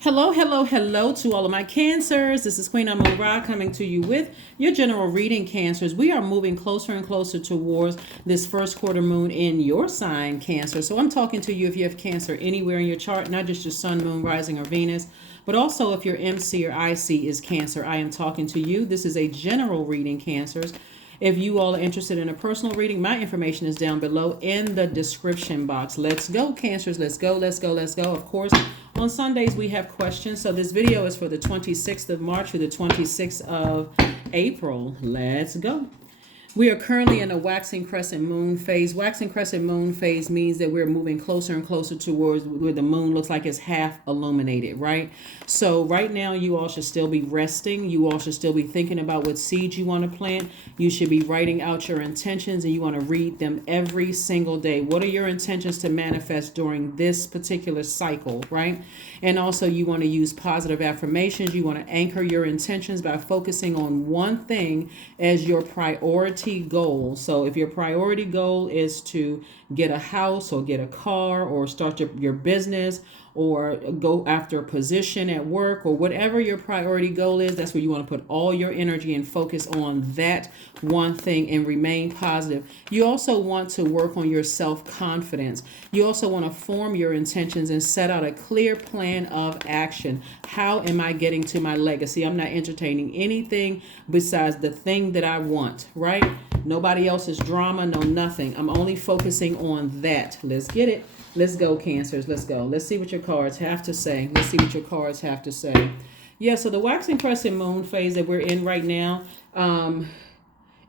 Hello, hello, hello to all of my cancers. This is Queen Amun Ra coming to you with your general reading, cancers. We are moving closer and closer towards this first quarter moon in your sign, Cancer. So I'm talking to you if you have Cancer anywhere in your chart, not just your sun, moon, rising, or Venus, but also if your MC or IC is Cancer. I am talking to you. This is a general reading, Cancers. If you all are interested in a personal reading, my information is down below in the description box. Let's go, Cancers. Let's go, let's go, let's go. Of course, on Sundays we have questions. So this video is for the 26th of March through the 26th of April. Let's go. We are currently in a waxing crescent moon phase. Waxing crescent moon phase means that we're moving closer and closer towards where the moon looks like it's half illuminated, right? So right now you all should still be resting. You all should still be thinking about what seeds you want to plant. You should be writing out your intentions and you want to read them every single day. What are your intentions to manifest during this particular cycle, right? And also you want to use positive affirmations. You want to anchor your intentions by focusing on one thing as your priority goal. So if your priority goal is to get a house or get a car or start your business or go after a position at work or whatever your priority goal is, that's where you want to put all your energy and focus on that one thing and remain positive. You also want to work on your self-confidence. You also want to form your intentions and set out a clear plan of action. How am I getting to my legacy? I'm not entertaining anything besides the thing that I want, right? Nobody else's drama, no nothing. I'm only focusing on that. Let's get it. Let's go, Cancers. Let's go. Let's see what your cards have to say. Let's see what your cards have to say. Yeah, so the waxing crescent moon phase that we're in right now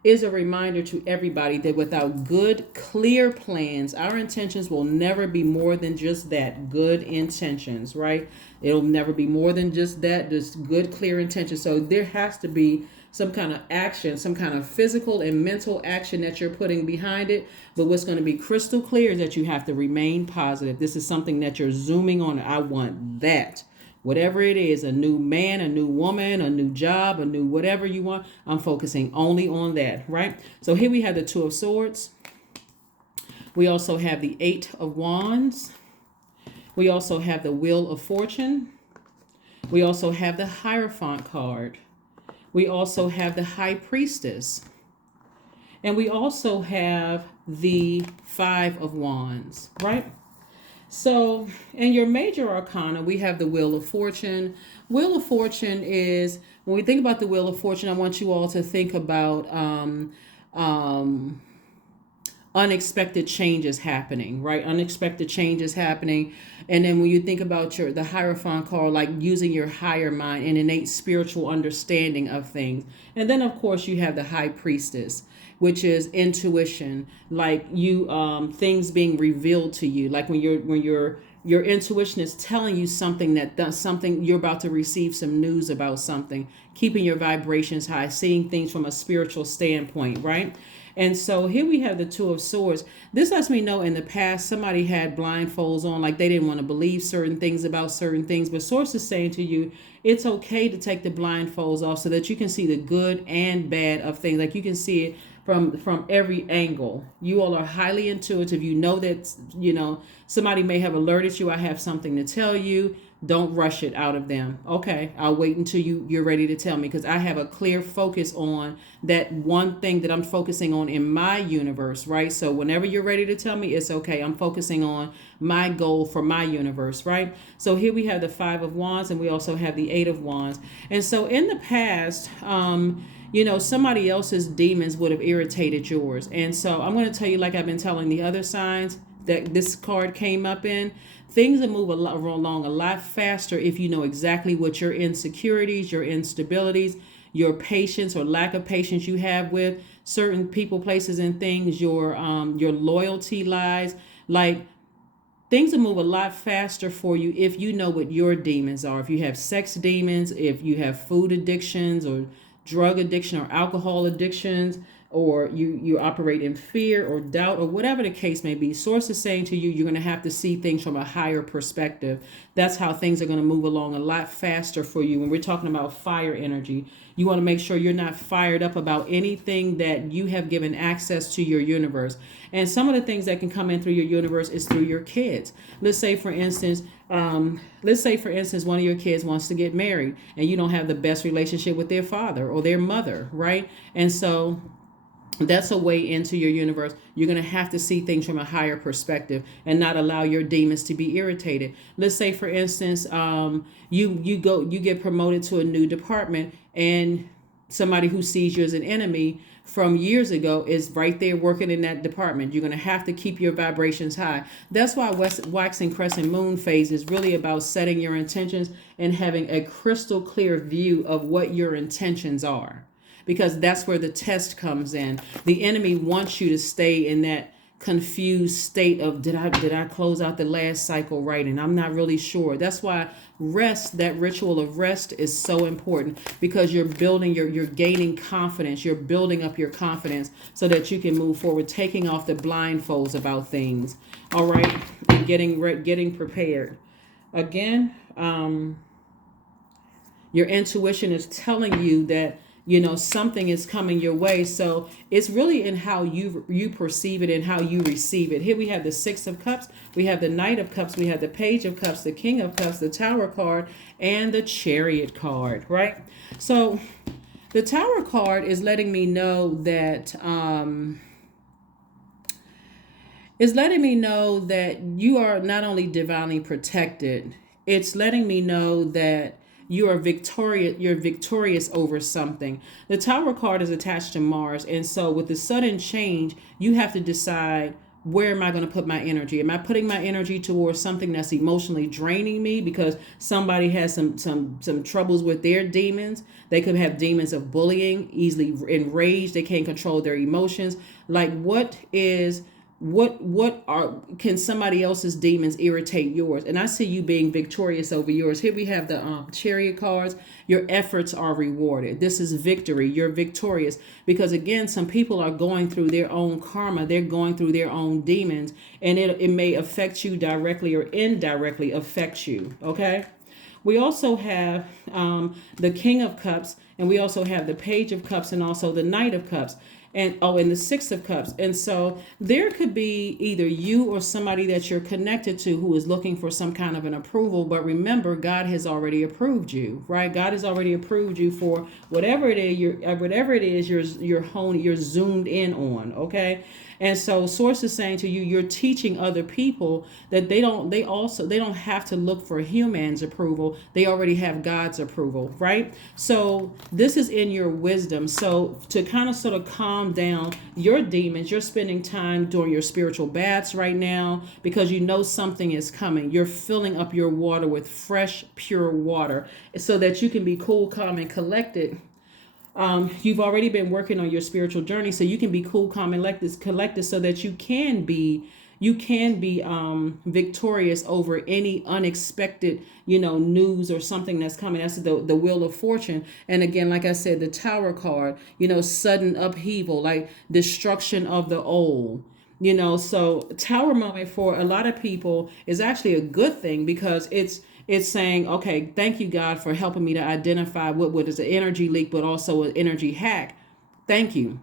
is a reminder to everybody that without good, clear plans, our intentions will never be more than just that, good intentions, right? It'll never be more than just that, just good, clear intentions. So there has to be some kind of action, some kind of physical and mental action that you're putting behind it. But what's going to be crystal clear is that you have to remain positive. This is something that you're zooming on. I want that. Whatever it is, a new man, a new woman, a new job, a new whatever you want, I'm focusing only on that, right? So here we have the Two of Swords. We also have the Eight of Wands. We also have the Wheel of Fortune. We also have the Hierophant card. We also have the High Priestess. And we also have the Five of Wands, right? So in your major arcana, we have the Wheel of Fortune. Wheel of Fortune is, when we think about the Wheel of Fortune, I want you all to think about unexpected changes happening, right? Unexpected changes happening. And then when you think about the Hierophant card, like using your higher mind and innate spiritual understanding of things. And then of course you have the High Priestess, which is intuition, like you things being revealed to you, like when your intuition is telling you something something you're about to receive some news about something, keeping your vibrations high, seeing things from a spiritual standpoint, right? And so here we have the Two of Swords. This lets me know in the past somebody had blindfolds on, like they didn't want to believe certain things about certain things. But Source is saying to you, it's okay to take the blindfolds off so that you can see the good and bad of things. Like you can see it from every angle. You all are highly intuitive. You know that, somebody may have alerted you. I have something to tell you. Don't rush it out of them. Okay, I'll wait until you're ready to tell me, because I have a clear focus on that one thing that I'm focusing on in my universe, right? So whenever you're ready to tell me, it's okay. I'm focusing on my goal for my universe, right? So here we have the Five of Wands and we also have the Eight of Wands. And so in the past, somebody else's demons would have irritated yours. And so I'm going to tell you, like I've been telling the other signs that this card came up in, things will move along a lot faster if you know exactly what your insecurities, your instabilities, your patience or lack of patience you have with certain people, places, and things, your loyalty lies. Like, things will move a lot faster for you if you know what your demons are. If you have sex demons, if you have food addictions or drug addiction or alcohol addictions, or you operate in fear or doubt or whatever the case may be, Source is saying to you, you're going to have to see things from a higher perspective. That's how things are going to move along a lot faster for you. When we're talking about fire energy, you want to make sure you're not fired up about anything that you have given access to your universe. And some of the things that can come in through your universe is through your kids. Let's say, for instance, Let's say, for instance, one of your kids wants to get married and you don't have the best relationship with their father or their mother, right? And so that's a way into your universe. You're going to have to see things from a higher perspective and not allow your demons to be irritated. Let's say, for instance, you get promoted to a new department, and somebody who sees you as an enemy from years ago is right there working in that department. You're going to have to keep your vibrations high. That's why waxing crescent moon phase is really about setting your intentions and having a crystal clear view of what your intentions are, because that's where the test comes in. The enemy wants you to stay in that confused state of did I close out the last cycle right, and I'm not really sure. That's why rest, that ritual of rest, is so important, because you're building you're gaining confidence. You're building up your confidence so that you can move forward, taking off the blindfolds about things. All right, and getting prepared. Again, your intuition is telling you that something is coming your way. So it's really in how you perceive it and how you receive it. Here we have the Six of Cups, we have the Knight of Cups, we have the Page of Cups, the King of Cups, the Tower card, and the Chariot card, right? So the Tower card is letting me know that you are not only divinely protected, it's letting me know that you are victorious. You're victorious over something. The Tower card is attached to Mars, and so with the sudden change, you have to decide, where am I going to put my energy? Am I putting my energy towards something that's emotionally draining me because somebody has some troubles with their demons? They could have demons of bullying, easily enraged. They can't control their emotions. Like, can somebody else's demons irritate yours? And I see you being victorious over yours. Here we have the Chariot cards. Your efforts are rewarded. This is victory. You're victorious, because again, some people are going through their own karma. They're going through their own demons, and it may affect you directly or indirectly affect you. Okay. We also have the King of Cups, and we also have the Page of Cups, and also the Knight of Cups. And the Six of Cups. And so there could be either you or somebody that you're connected to who is looking for some kind of an approval. But remember, God has already approved you, right? God has already approved you for whatever it is you're zoomed in on. Okay. And so Source is saying to you, you're teaching other people that they don't have to look for humans' approval. They already have God's approval, right? So this is in your wisdom. So to kind of sort of calm down your demons, you're spending time doing your spiritual baths right now, because you know something is coming. You're filling up your water with fresh, pure water so that you can be cool, calm, and collected. You've already been working on your spiritual journey, so you can be cool, calm, and collected, so that you can be victorious over any unexpected news or something that's coming. That's the Wheel of Fortune. And again, like I said, the Tower card, sudden upheaval, like destruction of the old. So Tower moment for a lot of people is actually a good thing, because it's saying, okay, thank you, God, for helping me to identify what is an energy leak, but also an energy hack. Thank you.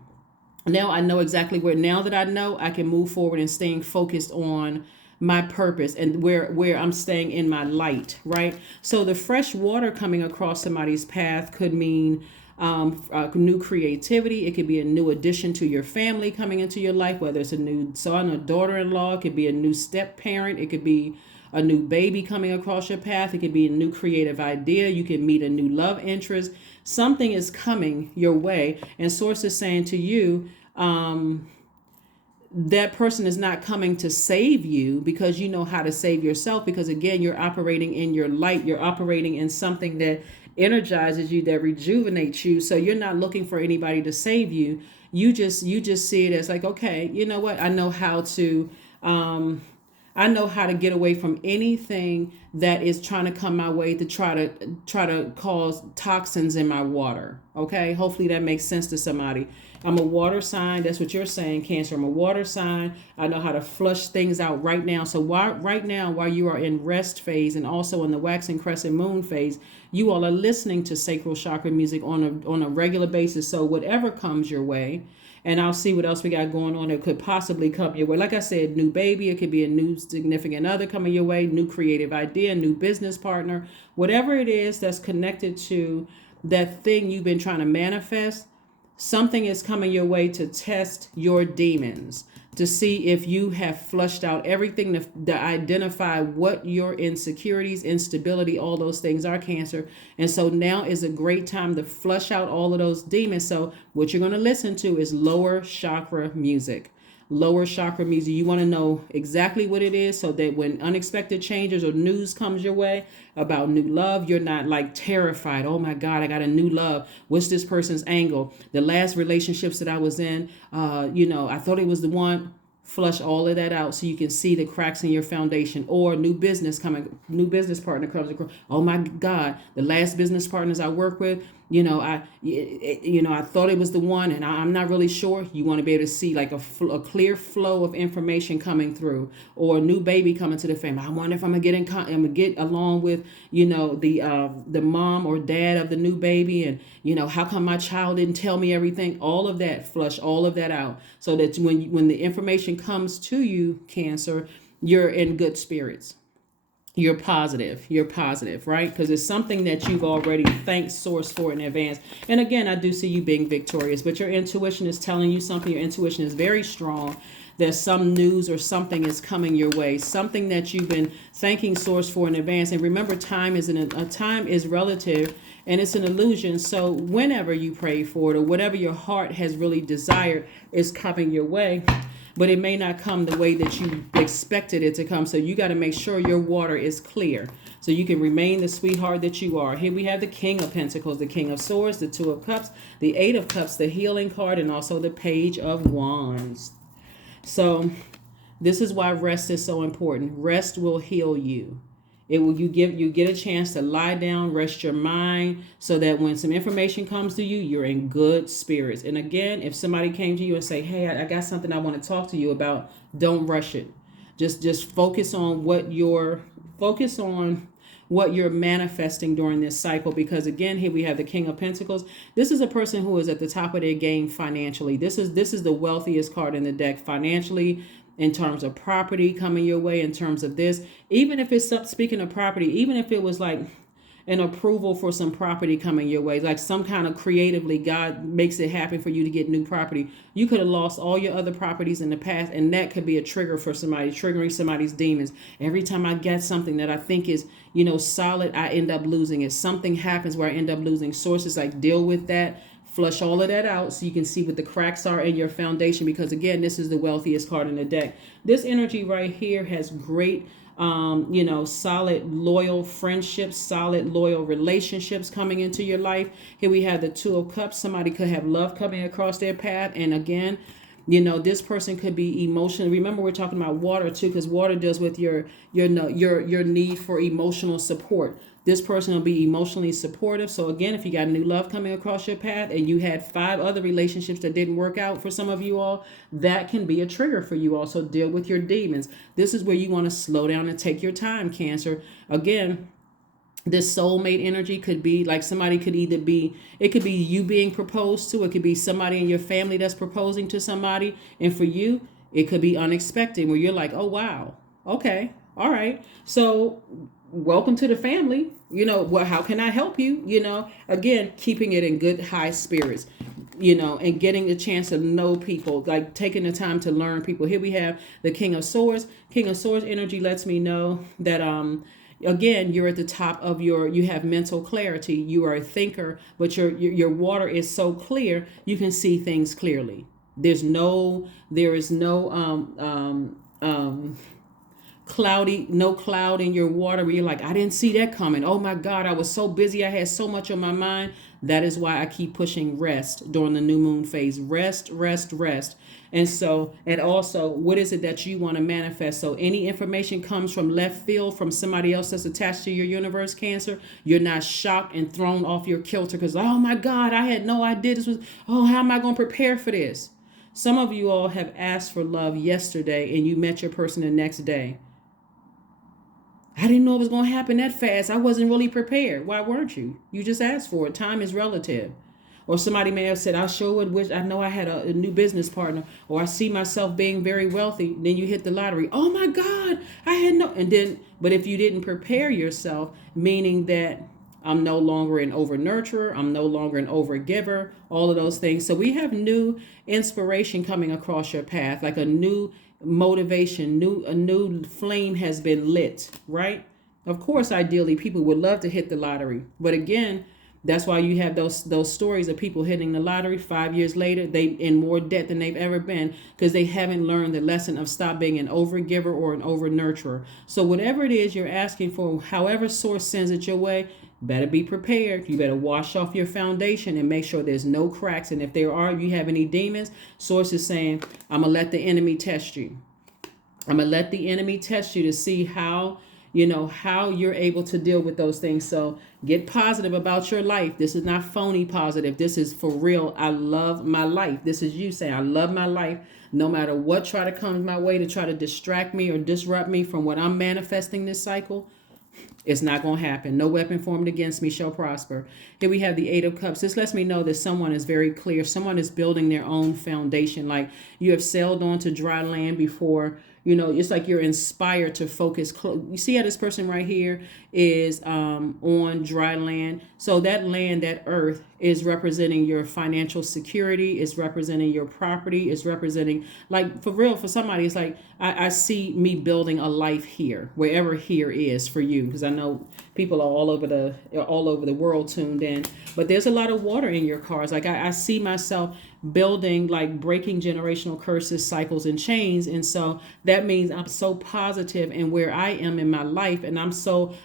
Now I know exactly where. Now that I know, I can move forward and staying focused on my purpose and where I'm staying in my light, right? So the fresh water coming across somebody's path could mean new creativity. It could be a new addition to your family coming into your life, whether it's a new son or daughter-in-law. It could be a new step parent. It could be a new baby coming across your path. It could be a new creative idea. You can meet a new love interest. Something is coming your way, and Source is saying to you, that person is not coming to save you, because you know how to save yourself, because again, you're operating in your light. You're operating in something that energizes you, that rejuvenates you. So you're not looking for anybody to save you. You just see it as like, okay, you know what? I know how to get away from anything that is trying to come my way to try to cause toxins in my water. Okay, hopefully that makes sense to somebody. I'm a water sign. That's what you're saying, Cancer. I'm a water sign. I know how to flush things out right now. So right now, while you are in rest phase and also in the waxing crescent moon phase, you all are listening to sacral chakra music on a regular basis. So whatever comes your way, and I'll see what else we got going on that could possibly come your way. Like I said, new baby, it could be a new significant other coming your way, new creative idea, new business partner, whatever it is that's connected to that thing you've been trying to manifest. Something is coming your way to test your demons, to see if you have flushed out everything to identify what your insecurities, instability, all those things are, Cancer. And so now is a great time to flush out all of those demons. So what you're going to listen to is lower chakra music. Lower chakra music. You want to know exactly what it is so that when unexpected changes or news comes your way about new love, you're not like terrified. Oh my God, I got a new love. What's this person's angle? The last relationships that I was in, I thought it was the one. Flush all of that out so you can see the cracks in your foundation. Or new business partner comes across. Oh my God, the last business partners I work with, I thought it was the one, and I'm not really sure. You want to be able to see like a clear flow of information coming through, or a new baby coming to the family. I wonder if I'm gonna get along with, the mom or dad of the new baby, and how come my child didn't tell me everything? All of that, flush all of that out, so that when the information comes to you, Cancer, you're in good spirits. You're positive, right? Because it's something that you've already thanked source for in advance. And again, I do see you being victorious, but your intuition is telling you something. Your intuition is very strong. There's some news or something is coming your way, something that you've been thanking source for in advance. And remember, time is relative, and it's an illusion. So whenever you pray for it, or whatever your heart has really desired is coming your way, but it may not come the way that you expected it to come. So you got to make sure your water is clear so you can remain the sweetheart that you are. Here we have the King of Pentacles, the King of Swords, the Two of Cups, the Eight of Cups, the Healing card, and also the Page of Wands. So this is why rest is so important. Rest will heal you. You get a chance to lie down, rest your mind, so that when some information comes to you, you're in good spirits. And again, if somebody came to you and say, "Hey, I got something I want to talk to you about," don't rush it. Just focus on what you're manifesting during this cycle. Because again, here we have the King of Pentacles. This is a person who is at the top of their game financially. This is the wealthiest card in the deck financially, in terms of property coming your way, in terms of this. Even if it's, speaking of property, even if it was like an approval for some property coming your way, like some kind of creatively God makes it happen for you to get new property. You could have lost all your other properties in the past, and that could be a trigger for somebody, triggering somebody's demons. Every time I get something that I think is, solid, I end up losing it. Something happens where I end up losing sources. Like, deal with that. Flush all of that out so you can see what the cracks are in your foundation, because again, this is the wealthiest card in the deck. This energy right here has great, solid, loyal friendships, solid, loyal relationships coming into your life. Here we have the Two of Cups. Somebody could have love coming across their path. And again, this person could be emotional. Remember, we're talking about water too, because water deals with your need for emotional support. This person will be emotionally supportive. So again, if you got new love coming across your path and you had 5 other relationships that didn't work out for some of you all, that can be a trigger for you also. Deal with your demons. This is where you want to slow down and take your time, Cancer. Again, this soulmate energy could be like somebody could either be, it could be you being proposed to, it could be somebody in your family that's proposing to somebody. And for you, it could be unexpected, where you're like, oh, wow. Okay. All right. So welcome to the family. How can I help you? Again, keeping it in good, high spirits, and getting the chance to know people, like taking the time to learn people. Here we have the King of Swords. King of Swords energy lets me know that, again, you're at the top of you have mental clarity. You are a thinker, but your water is so clear, you can see things clearly. There is no cloud in your water where you're like, I didn't see that coming. Oh my God, I was so busy. I had so much on my mind. That is why I keep pushing rest during the new moon phase. Rest, rest, rest. And also, what is it that you want to manifest? So any information comes from left field, from somebody else that's attached to your universe, Cancer, you're not shocked and thrown off your kilter because, oh my God, I had no idea how am I going to prepare for this? Some of you all have asked for love yesterday and you met your person the next day. I didn't know it was going to happen that fast. I wasn't really prepared. Why weren't you? You just asked for it. Time is relative. Or somebody may have said, I sure would wish, I know I had a new business partner, or I see myself being very wealthy. Then you hit the lottery. Oh my God, I had no, and then, but if you didn't prepare yourself, meaning that I'm no longer an over nurturer, I'm no longer an over giver, all of those things. So we have new inspiration coming across your path, like a new motivation, a new flame has been lit, right? Of course, ideally, people would love to hit the lottery, but again, that's why you have those stories of people hitting the lottery 5 years later, they in more debt than they've ever been because they haven't learned the lesson of stop being an overgiver or an over nurturer. So whatever it is you're asking for, however source sends it your way, better be prepared. You better wash off your foundation and make sure there's no cracks. And if there are, you have any demons, source is saying, I'm gonna let the enemy test you. I'm gonna let the enemy test you to see how how you're able to deal with those things. So get positive about your life. This is not phony positive. This is for real. I love my life. This is you saying, I love my life. No matter what try to come my way to try to distract me or disrupt me from what I'm manifesting this cycle, it's not going to happen. No weapon formed against me shall prosper. Here we have the Eight of Cups. This lets me know that someone is very clear. Someone is building their own foundation. Like you have sailed onto dry land before. It's like you're inspired to focus. You see how this person right here is on dry land. So that land, that earth is representing your financial security, is representing your property, is representing, like for real, for somebody, it's like, I see me building a life here, wherever here is for you. Because I know people are all over the world tuned in, but there's a lot of water in your cards. Like I see myself building, like breaking generational curses, cycles, and chains. And so that means I'm so positive in where I am in my life. And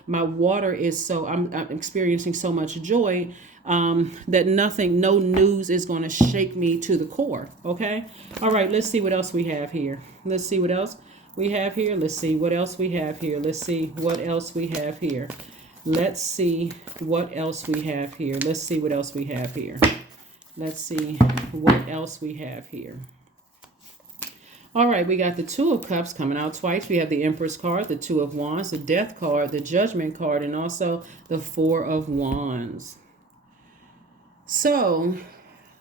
my water is I'm experiencing so much joy that no news is going to shake me to the core. Okay. All right. Let's see what else we have here. Let's see what else we have here. Let's see what else we have here. Let's see what else we have here. Let's see what else we have here. Let's see what else we have here. Let's see what else we have here. All right, we got the Two of Cups coming out twice. We have the Empress card, the Two of Wands, the Death card, the Judgment card, and also the Four of Wands. So,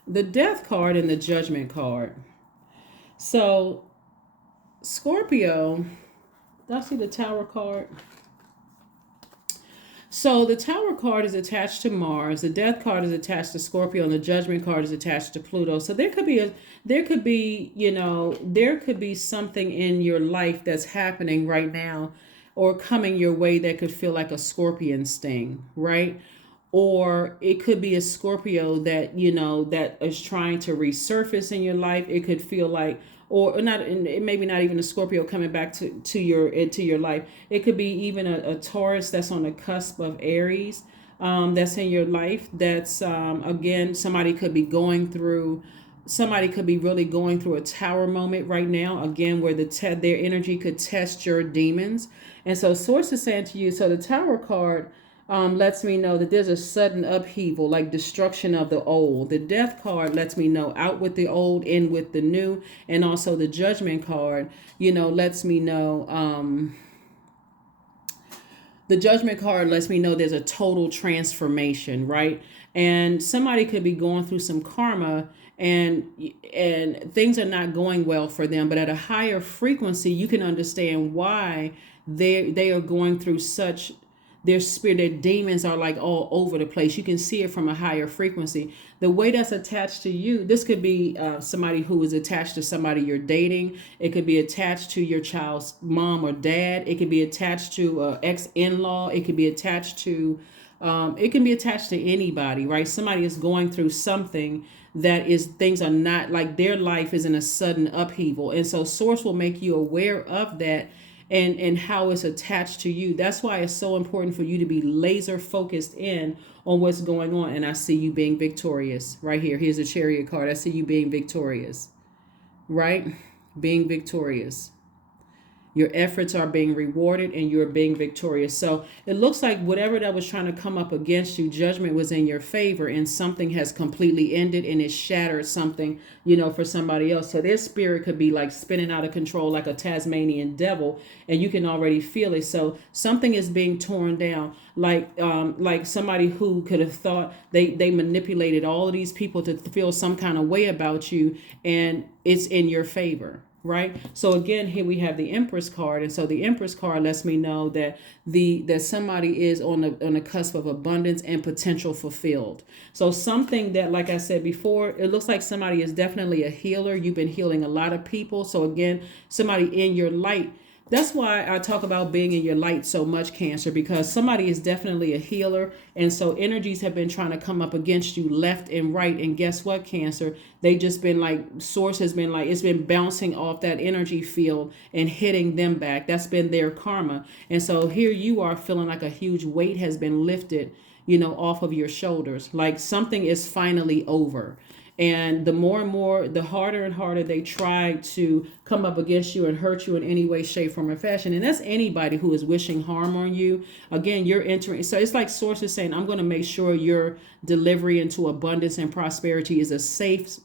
the Death card and the Judgment card. So, Scorpio, did I see the Tower card? So the Tower card is attached to Mars, the Death card is attached to Scorpio, and the Judgment card is attached to Pluto. So there could be something in your life that's happening right now or coming your way that could feel like a scorpion sting, right? Or it could be a Scorpio that, that is trying to resurface in your life. It could feel like, or not, maybe not even a Scorpio coming back into your life. It could be even a Taurus that's on the cusp of Aries that's in your life. That's, again, somebody could be really going through a tower moment right now, again, where their energy could test your demons. And so Source is saying to you, so the Tower card lets me know that there's a sudden upheaval, like destruction of the old. The Death card lets me know out with the old, in with the new. And also the Judgment card, lets me know, the Judgment card lets me know there's a total transformation, right? And somebody could be going through some karma and things are not going well for them, but at a higher frequency, you can understand why they are going through such. Their demons are like all over the place. You can see it from a higher frequency. The way that's attached to you, this could be somebody who is attached to somebody you're dating. It could be attached to your child's mom or dad. It could be attached to ex-in-law. It could be attached to, it can be attached to anybody, right? Somebody is going through something things are not, like their life is in a sudden upheaval. And so Source will make you aware of that and how it's attached to you. That's why it's so important for you to be laser focused in on what's going on. And I see you being victorious right here. Here's a Chariot card. I see you being victorious, right? Being victorious. Your efforts are being rewarded and you're being victorious. So it looks like whatever that was trying to come up against you, judgment was in your favor, and something has completely ended and it shattered something, for somebody else. So their spirit could be like spinning out of control like a Tasmanian devil, and you can already feel it. So something is being torn down, like somebody who could have thought they manipulated all of these people to feel some kind of way about you, and it's in your favor. Right. So again, here we have the Empress card, and so the Empress card lets me know that that somebody is on the cusp of abundance and potential fulfilled. So something that, like I said before, it looks like somebody is definitely a healer. You've been healing a lot of people. So again, somebody in your light. That's why I talk about being in your light so much, Cancer, because somebody is definitely a healer. And so energies have been trying to come up against you left and right. And guess what, Cancer? They just been like, source has been like, it's been bouncing off that energy field and hitting them back. That's been their karma. And so here you are feeling like a huge weight has been lifted, off of your shoulders. Like something is finally over. And the more and more, the harder and harder they try to come up against you and hurt you in any way, shape, form, or fashion. And that's anybody who is wishing harm on you. Again, you're entering. So it's like Source is saying, I'm going to make sure your delivery into abundance and prosperity is a safe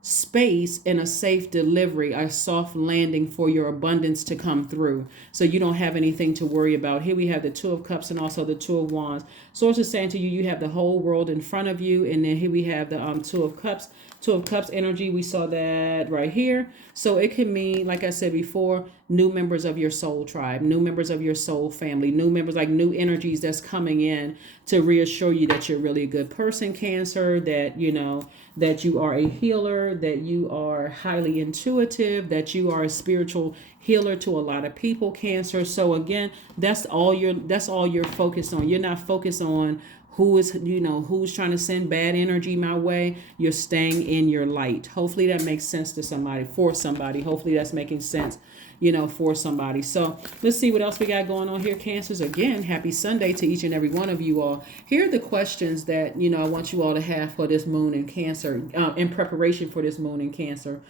space and a safe delivery, a soft landing for your abundance to come through, so you don't have anything to worry about. Here we have the Two of Cups and also the Two of Wands. Source is saying to you, you have the whole world in front of you. And then here we have the Two of Cups. Two of Cups energy, we saw that right here. So it can mean, like I said before, new members of your soul tribe, new members of your soul family, new members, like new energies that's coming in to reassure you that you're really a good person, Cancer, that, that you are a healer, that you are highly intuitive, that you are a spiritual healer to a lot of people, Cancer. So again, that's all you're focused on. You're not focused on who's trying to send bad energy my way. You're staying in your light. Hopefully that makes sense to somebody, for somebody. Hopefully that's making sense, for somebody. So let's see what else we got going on here, Cancers. Again, happy Sunday to each and every one of you all. Here are the questions that, I want you all to have for this moon in Cancer, in preparation for this moon in Cancer.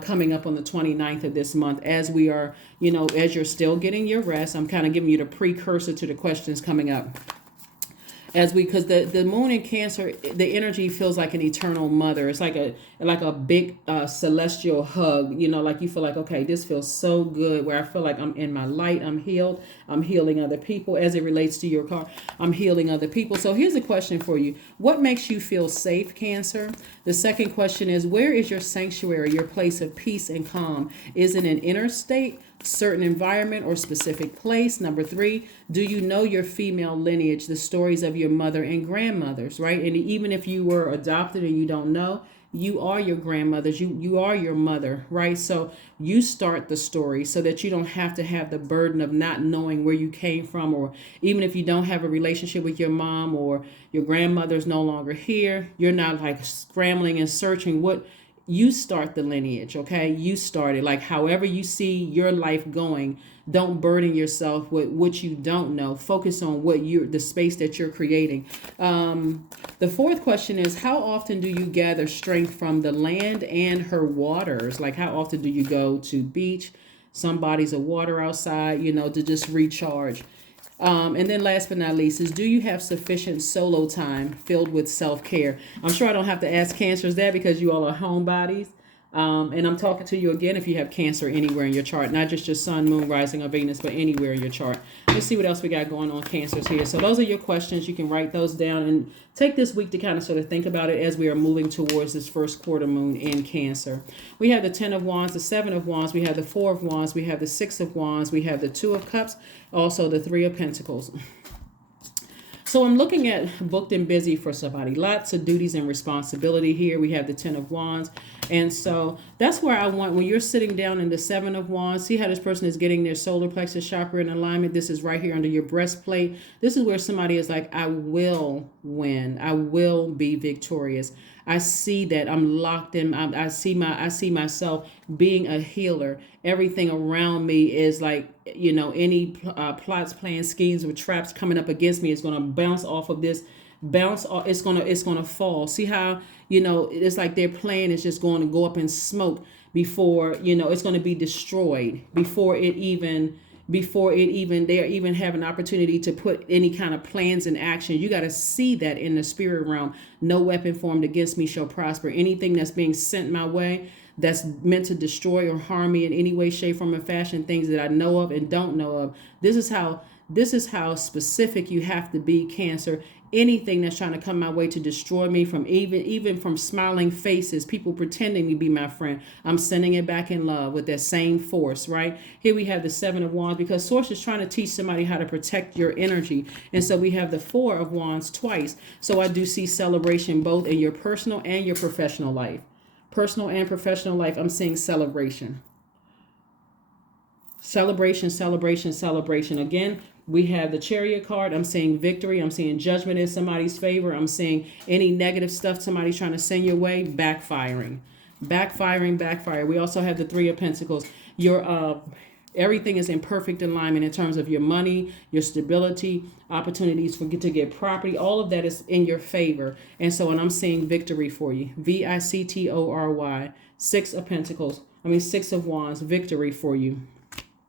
Coming up on the 29th of this month, as we are, as you're still getting your rest. I'm kind of giving you the precursor to the questions coming up. Because the moon in Cancer, the energy feels like an eternal mother. It's like a big celestial hug, like you feel like, okay, this feels so good, where I feel like I'm in my light, I'm healed, I'm healing other people. As it relates to your car, I'm healing other people. So here's a question for you. What makes you feel safe, Cancer? The second question is, where is your sanctuary, your place of peace and calm? Is it an inner state, certain environment, or specific place? Number 3, do you know your female lineage, the stories of your mother and grandmothers, right? And even if you were adopted and you don't know, you are your grandmothers, you are your mother, right? So you start the story so that you don't have to have the burden of not knowing where you came from, or even if you don't have a relationship with your mom or your grandmother's no longer here, you're not like scrambling and searching. What you start the lineage, okay? You start it. Like however you see your life going, don't burden yourself with what you don't know. Focus on the space that you're creating. The fourth question is, how often do you gather strength from the land and her waters? Like how often do you go to beach, some bodies of water outside, to just recharge? And then last but not least is, do you have sufficient solo time filled with self-care? I'm sure I don't have to ask Cancers that, because you all are homebodies. And I'm talking to you again if you have Cancer anywhere in your chart, not just your sun, moon, rising, or Venus, but anywhere in your chart. Let's see what else we got going on, Cancers, here. So those are your questions. You can write those down and take this week to kind of sort of think about it as we are moving towards this first quarter moon in Cancer. We have the 10 of Wands, the 7 of Wands, we have the 4 of Wands, we have the 6 of Wands, we have the 2 of Cups, also the 3 of Pentacles. So I'm looking at booked and busy for somebody. Lots of duties and responsibility here. We have the 10 of Wands. And so that's where I want, when you're sitting down in the 7 of Wands, see how this person is getting their solar plexus chakra in alignment. This is right here under your breastplate. This is where somebody is like, I will win. I will be victorious. I see that I'm locked in. I see myself being a healer. Everything around me is like, any plots, plans, schemes, or traps coming up against me is going to bounce off of this. It's gonna fall. See how it's like their plan is just going to go up in smoke, before, it's going to be destroyed before they even have an opportunity to put any kind of plans in action. You got to see that in the spirit realm. No weapon formed against me shall prosper. Anything that's being sent my way that's meant to destroy or harm me in any way, shape, form, or fashion, things that I know of and don't know of. This is how specific you have to be, Cancer. Anything that's trying to come my way to destroy me, from even from smiling faces, people pretending to be my friend, I'm sending it back in love with that same force, right? Here we have the Seven of Wands, because Source is trying to teach somebody how to protect your energy. And so we have the Four of Wands twice. So I do see celebration both in your personal and your professional life. Personal and professional life, I'm seeing celebration. Celebration, celebration, celebration. Again, we have the Chariot card. I'm seeing victory. I'm seeing judgment in somebody's favor. I'm seeing any negative stuff somebody's trying to send your way backfiring. Backfire. We also have the Three of Pentacles. Everything is in perfect alignment in terms of your money, your stability, opportunities to get property. All of that is in your favor. And I'm seeing victory for you. Victory. Six of Pentacles. Six of Wands. Victory for you.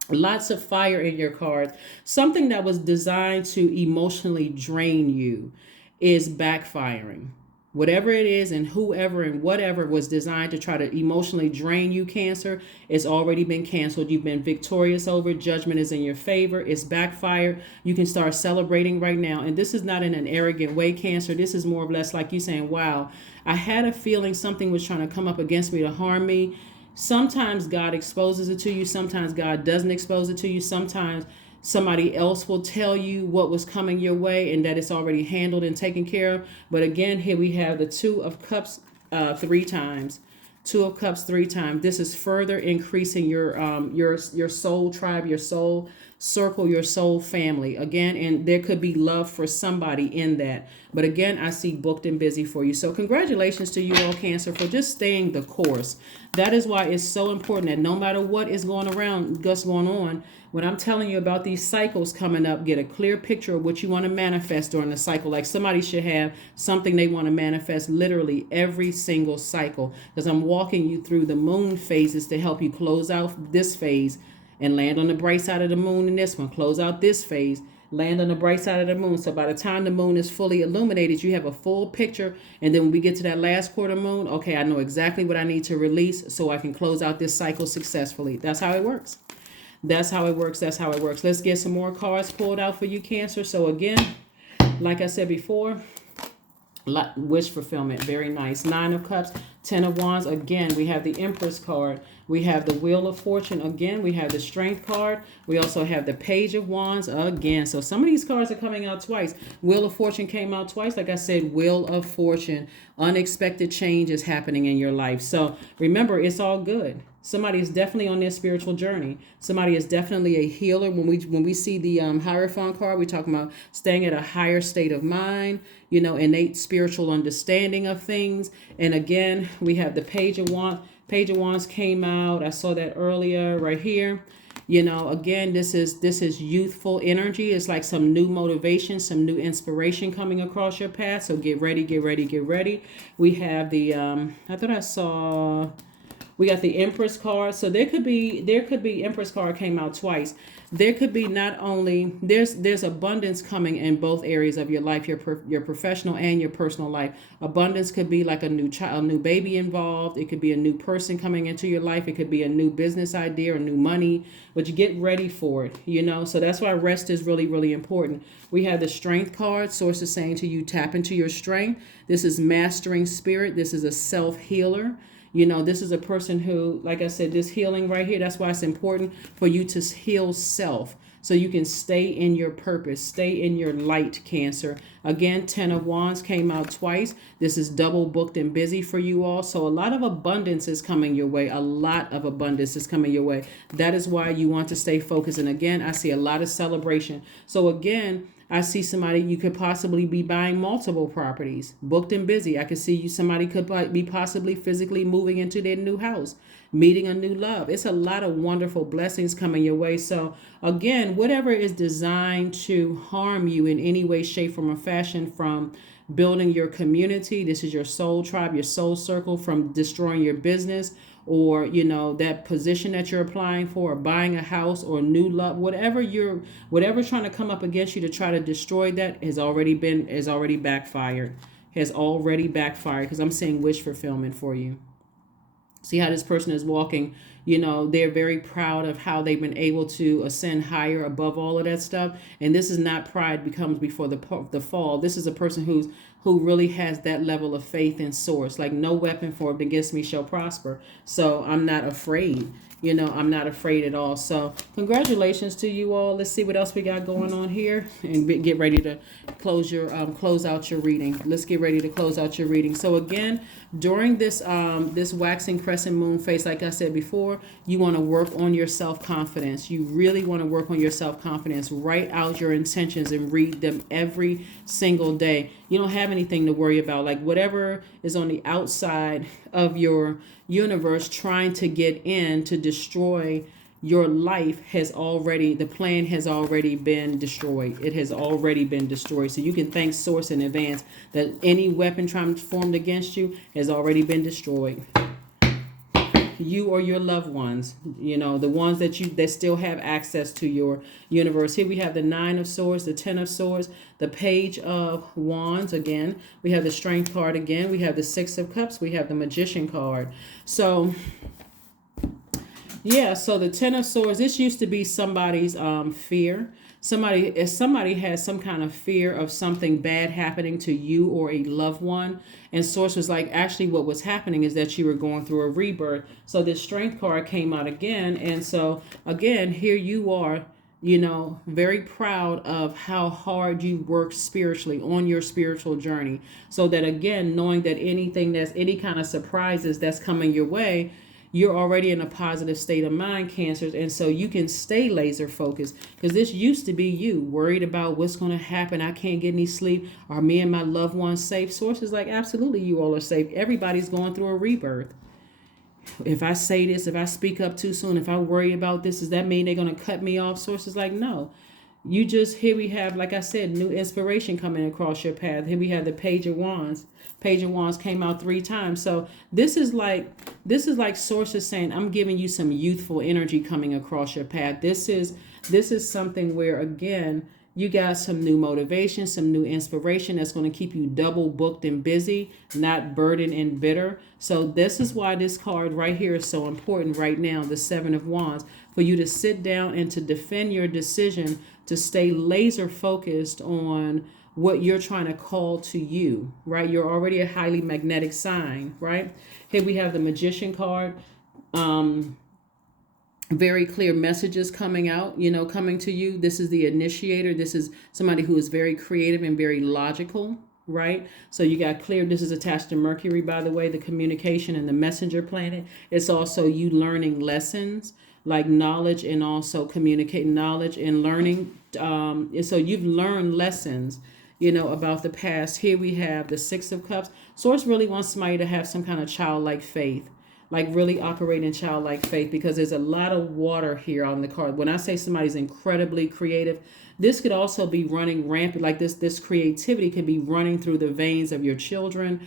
Lots of fire in your cards. Something that was designed to emotionally drain you is backfiring. Whatever it is and whoever and whatever was designed to try to emotionally drain you, Cancer, it's already been canceled. You've been victorious over it. Judgment is in your favor. It's backfired. You can start celebrating right now. And this is not in an arrogant way, Cancer. This is more or less like you saying, wow, I had a feeling something was trying to come up against me to harm me. Sometimes God exposes it to you. Sometimes God doesn't expose it to you. Sometimes somebody else will tell you what was coming your way and that it's already handled and taken care of. But again, here we have the Two of Cups 3 times. Two of Cups 3 times. This is further increasing your soul tribe, your soul circle, your soul family. Again, and there could be love for somebody in that. But again, I see booked and busy for you. So congratulations to you all, Cancer, for just staying the course. That is why it's so important that no matter what is going on, when I'm telling you about these cycles coming up, get a clear picture of what you want to manifest during the cycle. Like somebody should have something they want to manifest literally every single cycle, because I'm walking you through the moon phases to help you close out this phase and land on the bright side of the moon in this one. Close out this phase, land on the bright side of the moon. So by the time the moon is fully illuminated, you have a full picture. And then when we get to that last quarter moon, okay, I know exactly what I need to release so I can close out this cycle successfully. That's how it works. That's how it works. Let's get some more cards pulled out for you, Cancer. So again, like I said before, wish fulfillment. Very nice. 9 of Cups, 10 of Wands. Again, we have the Empress card. We have the Wheel of Fortune. Again, we have the Strength card. We also have the Page of Wands again. So some of these cards are coming out twice. Wheel of Fortune came out twice. Like I said, Wheel of Fortune. Unexpected change is happening in your life. So remember, it's all good. Somebody is definitely on their spiritual journey. Somebody is definitely a healer. When we see the Hierophant card, we're talking about staying at a higher state of mind, innate spiritual understanding of things. And again, we have the Page of Wands. Page of Wands came out. I saw that earlier right here. Again, this is youthful energy. It's like some new motivation, some new inspiration coming across your path. So get ready, get ready, get ready. We have the, we got the Empress card. So there could be Empress card came out twice. There could be not only, there's abundance coming in both areas of your life, your professional and your personal life. Abundance could be like a new child, a new baby involved. It could be a new person coming into your life. It could be a new business idea or new money, but you get ready for it, So that's why rest is really, really important. We have the Strength card. Source is saying to you, tap into your strength. This is mastering spirit. This is a self-healer. This is a person who, like I said, this healing right here, that's why it's important for you to heal self so you can stay in your purpose, stay in your light, Cancer. Again, 10 of Wands came out twice. This is double booked and busy for you all. So a lot of abundance is coming your way. A lot of abundance is coming your way. That is why you want to stay focused. And again, I see a lot of celebration. So again, I see somebody, you could possibly be buying multiple properties, booked and busy. I could see somebody could be possibly physically moving into their new house, meeting a new love. It's a lot of wonderful blessings coming your way. So again, whatever is designed to harm you in any way, shape, form, or fashion, from building your community, this is your soul tribe, your soul circle, from destroying your business, or, you know, that position that you're applying for, or buying a house, or new love, whatever's trying to come up against you to try to destroy that has already backfired. Has already backfired, because I'm seeing wish fulfillment for you. See how this person is walking, you know, they're very proud of how they've been able to ascend higher above all of that stuff. And this is not pride becomes before the fall. This is a person who really has that level of faith in source. Like, no weapon formed against me shall prosper. So I'm not afraid. You know, I'm not afraid at all. So congratulations to you all. Let's see what else we got going on here, and get ready to close out your reading. Let's get ready to close out your reading. So again, during this waxing crescent moon phase, like I said before, you want to work on your self-confidence. You really want to work on your self-confidence. Write out your intentions and read them every single day. You don't have anything to worry about. Like, whatever is on the outside of your universe trying to get in to destroy your life the plan has already been destroyed. It has already been destroyed. So you can thank source in advance that any weapon formed against you has already been destroyed. You or your loved ones, you know, the ones that still have access to your universe. Here we have the 9 of Swords, the 10 of Swords, the Page of Wands again. We have the Strength card again. We have the 6 of Cups. We have the Magician card. So yeah, so the 10 of Swords, this used to be somebody's fear. Somebody has some kind of fear of something bad happening to you or a loved one. And Source was like, actually what was happening is that you were going through a rebirth. So this Strength card came out again. And so again, here you are, you know, very proud of how hard you work spiritually on your spiritual journey. So that again, knowing that anything that's any kind of surprises that's coming your way, you're already in a positive state of mind, Cancers, and so you can stay laser focused, because this used to be you worried about what's going to happen. I can't get any sleep. Are me and my loved ones safe? Source is like, absolutely, you all are safe. Everybody's going through a rebirth. If I say this, if I speak up too soon, if I worry about this, does that mean they're going to cut me off? Source is like, no. You just, here we have, like I said, new inspiration coming across your path. Here we have the Page of Wands. Page of Wands came out 3 times. So this is like Source is saying, I'm giving you some youthful energy coming across your path. This is something where, again, you got some new motivation, some new inspiration that's going to keep you double booked and busy, not burdened and bitter. So this is why this card right here is so important right now, the 7 of Wands, for you to sit down and to defend your decision to stay laser focused on what you're trying to call to you, right? You're already a highly magnetic sign, right? Here we have the Magician card. Very clear messages coming out, you know, coming to you. This is the initiator. This is somebody who is very creative and very logical, right? So you got clear. This is attached to Mercury, by the way, the communication and the messenger planet. It's also you learning lessons, like knowledge, and also communicating knowledge and learning. So you've learned lessons, you know, about the past. Here we have the 6 of Cups. Source really wants somebody to have some kind of childlike faith, like really operate in childlike faith, because there's a lot of water here on the card. When I say somebody's incredibly creative, this could also be running rampant, like this creativity could be running through the veins of your children.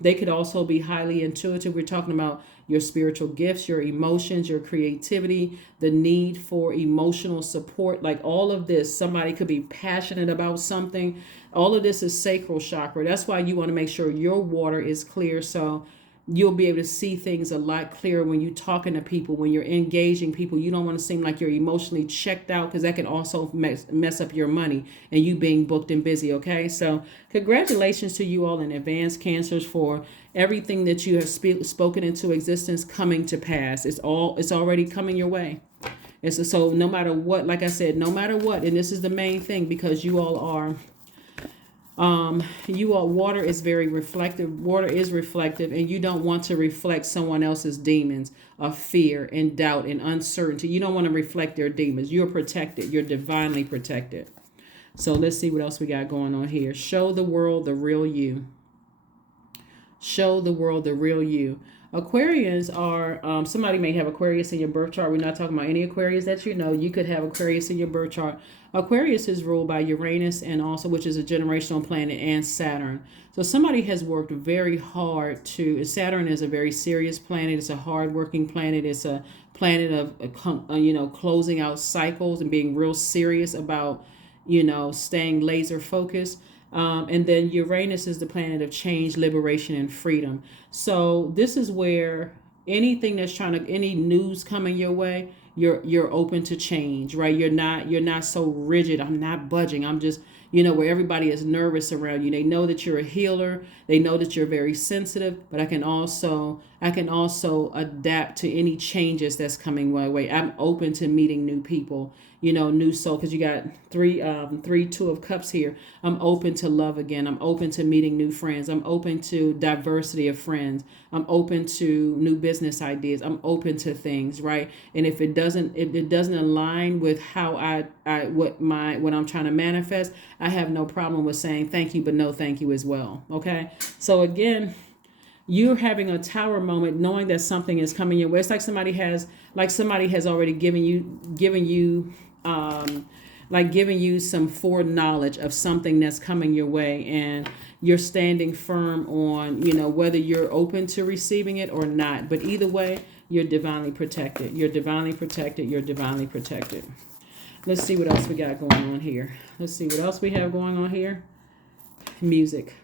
They could also be highly intuitive. We're talking about your spiritual gifts, your emotions, your creativity, the need for emotional support, like all of this. Somebody could be passionate about something. All of this is sacral chakra. That's why you want to make sure your water is clear, so you'll be able to see things a lot clearer when you're talking to people, when you're engaging people. You don't want to seem like you're emotionally checked out, because that can also mess up your money and you being booked and busy, okay? So congratulations to you all in advance, Cancers, for everything that you have spoken into existence coming to pass. It's already coming your way. So no matter what, like I said, no matter what, and this is the main thing, because you all are water is very reflective. Water is reflective, and you don't want to reflect someone else's demons of fear and doubt and uncertainty. You don't want to reflect their demons. You're protected. You're divinely protected. So let's see what else we got going on here. Show the world the real you. Show the world the real you. Aquarians are, somebody may have Aquarius in your birth chart. We're not talking about any Aquarius that you know. You could have Aquarius in your birth chart. Aquarius is ruled by Uranus, and also, which is a generational planet, and Saturn. So somebody has worked very hard to, Saturn is a very serious planet. It's a hard-working planet. It's a planet of, closing out cycles and being real serious about, staying laser focused. And then Uranus is the planet of change, liberation, and freedom. So this is where anything that's any news coming your way, you're open to change, right? You're not so rigid. I'm not budging. I'm just, where everybody is nervous around you. They know that you're a healer. They know that you're very sensitive, but I can also adapt to any changes that's coming my way. I'm open to meeting new people, new soul, because you got three two of cups here. I'm open to love again. I'm open to meeting new friends. I'm open to diversity of friends. I'm open to new business ideas. I'm open to things, right? And if it doesn't align with how what I'm trying to manifest, I have no problem with saying thank you, but no thank you as well. Okay. So again, you're having a tower moment, knowing that something is coming your way. It's like somebody has already given you some foreknowledge of something that's coming your way, and you're standing firm on, whether you're open to receiving it or not. But either way, you're divinely protected. You're divinely protected. You're divinely protected. Let's see what else we got going on here. Let's see what else we have going on here. Music.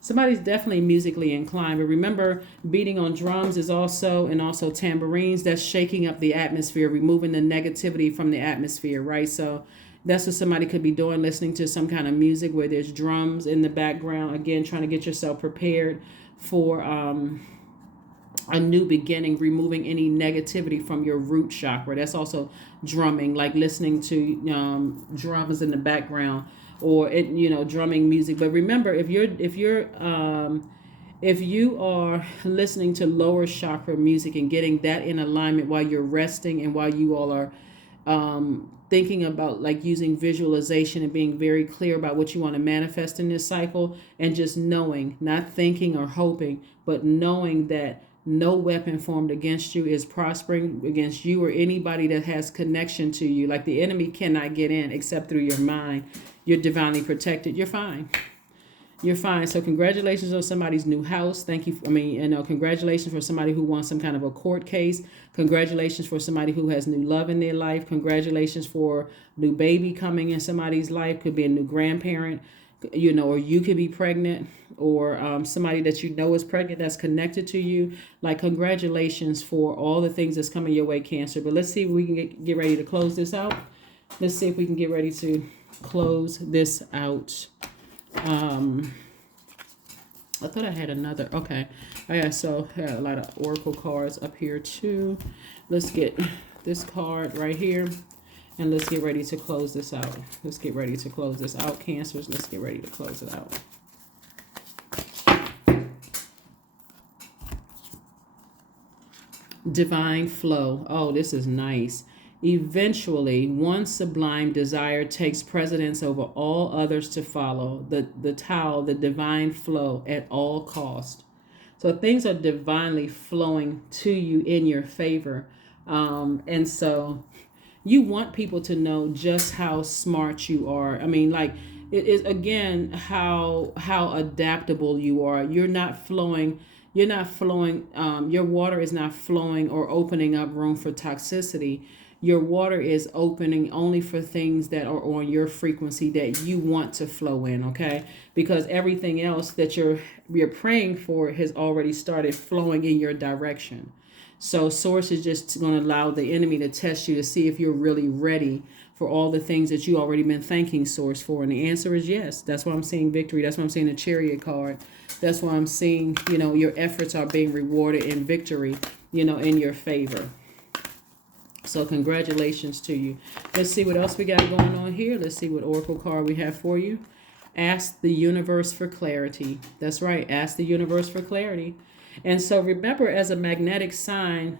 Somebody's definitely musically inclined, but remember, beating on drums is also tambourines. That's shaking up the atmosphere, removing the negativity from the atmosphere, right? So that's what somebody could be doing, listening to some kind of music where there's drums in the background. Again, trying to get yourself prepared for a new beginning, removing any negativity from your root chakra. That's also drumming, like listening to drums in the background, or drumming music. But remember, if you are listening to lower chakra music and getting that in alignment while you're resting, and while you all are thinking about, like, using visualization and being very clear about what you want to manifest in this cycle, and just knowing, not thinking or hoping, but knowing that no weapon formed against you is prospering against you or anybody that has connection to you. Like, the enemy cannot get in except through your mind. You're divinely protected. You're fine. You're fine. So congratulations on somebody's new house. Thank you. Congratulations for somebody who won some kind of a court case. Congratulations for somebody who has new love in their life. Congratulations for new baby coming in somebody's life. Could be a new grandparent, or you could be pregnant, or somebody that is pregnant that's connected to you. Like, congratulations for all the things that's coming your way, Cancer. But let's see if we can get ready to close this out. Let's see if we can get ready to close this out. I thought I had another. Okay. Yeah, so I got a lot of oracle cards up here too. Let's get this card right here, and let's get ready to close this out. Let's get ready to close this out, Cancers. Let's get ready to close it out. Divine flow. Oh, this is nice. Eventually, one sublime desire takes precedence over all others to follow. The Tao, the divine flow at all cost. So things are divinely flowing to you in your favor. And so you want people to know just how smart you are. I mean, like, it is, again, how adaptable you are. You're not flowing, your water is not flowing or opening up room for toxicity. Your water is opening only for things that are on your frequency that you want to flow in, okay? Because everything else that you're praying for has already started flowing in your direction. So Source is just going to allow the enemy to test you to see if you're really ready for all the things that you already been thanking Source for. And the answer is yes. That's why I'm seeing victory. That's why I'm seeing the Chariot card. That's why I'm seeing, your efforts are being rewarded in victory, in your favor. So congratulations to you. Let's see what else we got going on here. Let's see what oracle card we have for you. Ask the universe for clarity. That's right. Ask the universe for clarity. And so remember, as a magnetic sign,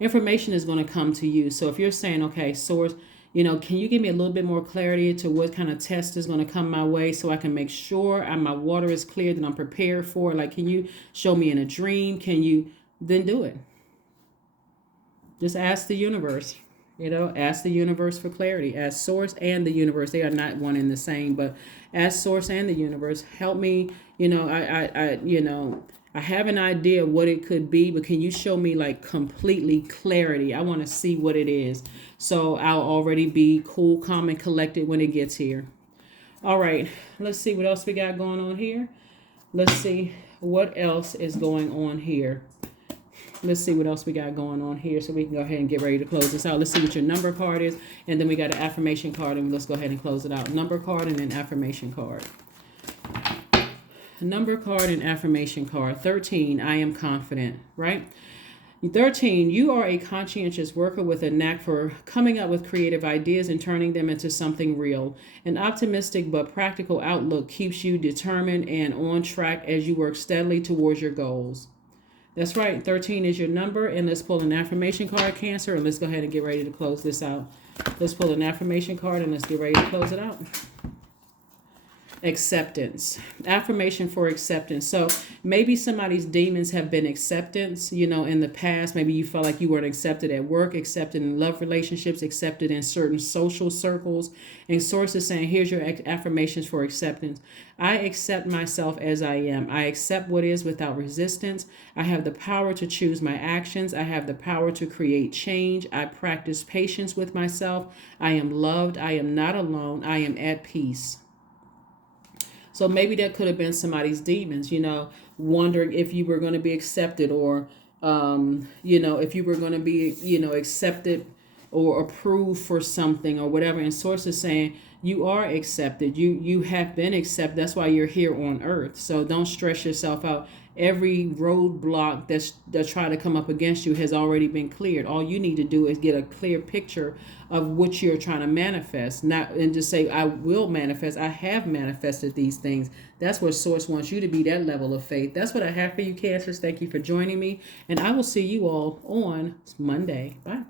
information is going to come to you. So if you're saying, okay, Source, Can you give me a little bit more clarity to what kind of test is going to come my way so I can make sure my water is clear, that I'm prepared for it? Like, can you show me in a dream? Can you then do it? Just ask the universe. Ask the universe for clarity. Ask source and the universe. They are not one and the same, but ask source and the universe. Help me. I have an idea of what it could be, but can you show me like completely clarity? I want to see what it is. So I'll already be cool, calm, and collected when it gets here. All right. Let's see what else we got going on here. Let's see what else is going on here. Let's see what else we got going on here so we can go ahead and get ready to close this out. Let's see what your number card is. And then we got an affirmation card, and let's go ahead and close it out. Number card and an affirmation card. Number card and affirmation card. 13, I am confident, right? 13, you are a conscientious worker with a knack for coming up with creative ideas and turning them into something real. An optimistic but practical outlook keeps you determined and on track as you work steadily towards your goals. That's right. 13 is your number. And let's pull an affirmation card, Cancer. And let's go ahead and get ready to close this out. Let's pull an affirmation card and let's get ready to close it out. Acceptance. Affirmation for acceptance. So maybe somebody's demons have been acceptance, in the past. Maybe you felt like you weren't accepted at work, accepted in love relationships, accepted in certain social circles. And sources saying, here's your affirmations for acceptance. I accept myself as I am. I accept what is without resistance. I have the power to choose my actions. I have the power to create change. I practice patience with myself. I am loved. I am not alone. I am at peace. So maybe that could have been somebody's demons, wondering if you were going to be accepted or, if you were going to be, accepted or approved for something or whatever. And source is saying you are accepted. You have been accepted. That's why you're here on earth. So don't stress yourself out. Every roadblock that's trying to come up against you has already been cleared. All you need to do is get a clear picture of what you're trying to manifest, and just say, I will manifest. I have manifested these things. That's what Source wants you to be, that level of faith. That's what I have for you, Cancers. Thank you for joining me, and I will see you all on Monday. Bye.